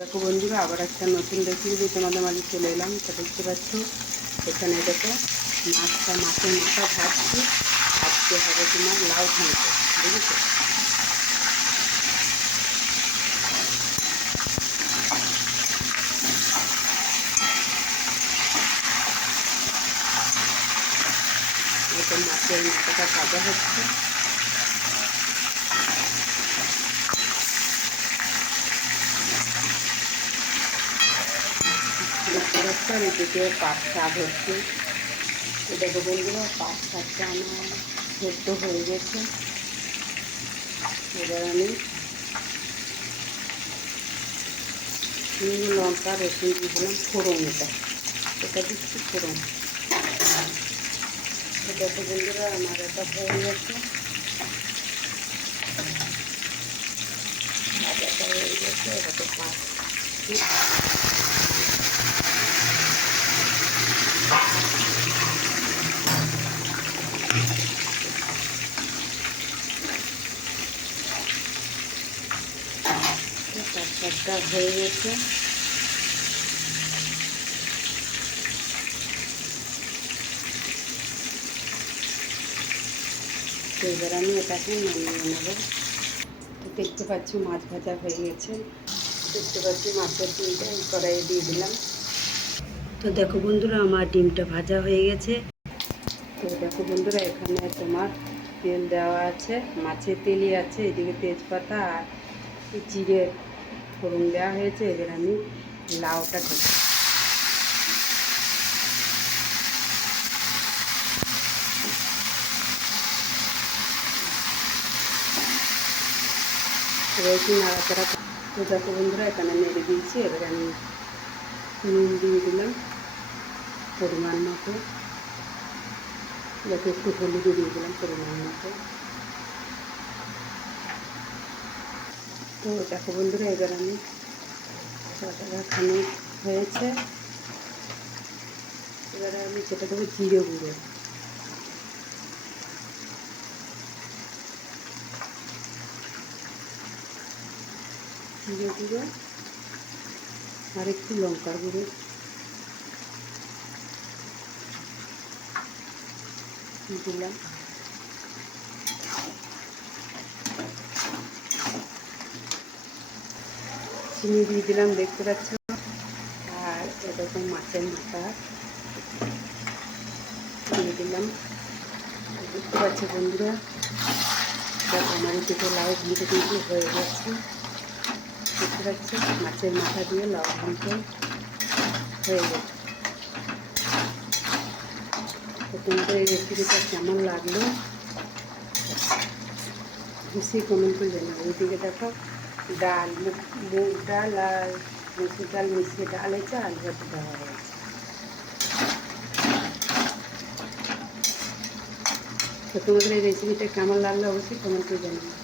দেখো বন্ধুরা, আবার একটা নতুন রেসিপি তোমাদের মাঝে চলে এলাম। তা দেখতে পাচ্ছ এখানে দেখো মাছের মাথা ভাজছি। আজকে হবে তোমার লাউ ঘন্ট, বুঝেছো? এরকম মাছের মাথাটা ভাজা হচ্ছে। দেখতে পাচ্ছ আর এদিকে পাট শাক হচ্ছে। তো দেখো বন্ধুরা, পাট শাকটা আমার সেদ্ধ হয়ে গেছে। এবার আমি লঙ্কা রসুন দিয়ে দিলাম ফোড়ন। এটা দিচ্ছি ফোড়ন। তো দেখো বন্ধুরা, আমার এটা হয়ে গেছে, ভাজাটা হয়ে গেছে। এটাকে পাঁচ শাকটা হয়ে গেছে। তো এবার আমি এটাকে নামিয়ে নেব। তো দেখতে পাচ্ছি মাছ ভাজা হয়ে গেছে। দেখতে পাচ্ছি মাছের ডিমটা এই কড়াইয়ে দিয়ে দিলাম। তো দেখো বন্ধুরা, আমার ডিমটা ভাজা হয়ে গেছে। তো দেখো বন্ধুরা, এখানে তোমার তেল দেওয়া আছে, মাছের তেলই আছে। এদিকে তেজপাতা আর জিরে ফোড়ন দেওয়া হয়েছে। এবার আমি লাউটা ঢেকে একটু নাড়াচাড়া। তো দেখো বন্ধুরা, এখানে নেড়ে দিয়েছি। এবার আমি নুন দিয়ে দিলাম পরিমাণ মতো। দেখো একটু হলুদও দিয়ে দিলাম পরিমাণ মতো। তো দেখো বন্ধুরা, এবার আমি খানি হয়েছে। এবারে আমি যেটা দেবো জিরে গুঁড়ো। জিরে গুঁড়ো আর একটু লঙ্কার গুঁড়ো দিলাম। চিনি দিয়ে দিলাম, দেখতে পাচ্ছ। আর এরকম মাছের মাথা দিয়ে দিলাম। দেখতে পাচ্ছ বন্ধুরা, আমার দিকে লাউ ঘন্ট কিন্তু হয়ে গেছে। দেখতে পাচ্ছ মাছের মাথা দিয়ে লাউ ঘন্ট হয়ে গেছে। তো তোমাদের এই রেসিপিটা কেমন লাগলো খুশি কমেন্ট করে জানাবো। ওইদিকে দেখো ডাল, মুগ ডাল আর মসুর ডাল মিশিয়ে ডাল হয়েছে, আলু ভাতে দেওয়া হয়েছে। তো তোমাদের এই রেসিপিটা কেমন লাগলো অবশ্যই কমেন্ট করে জানাবো।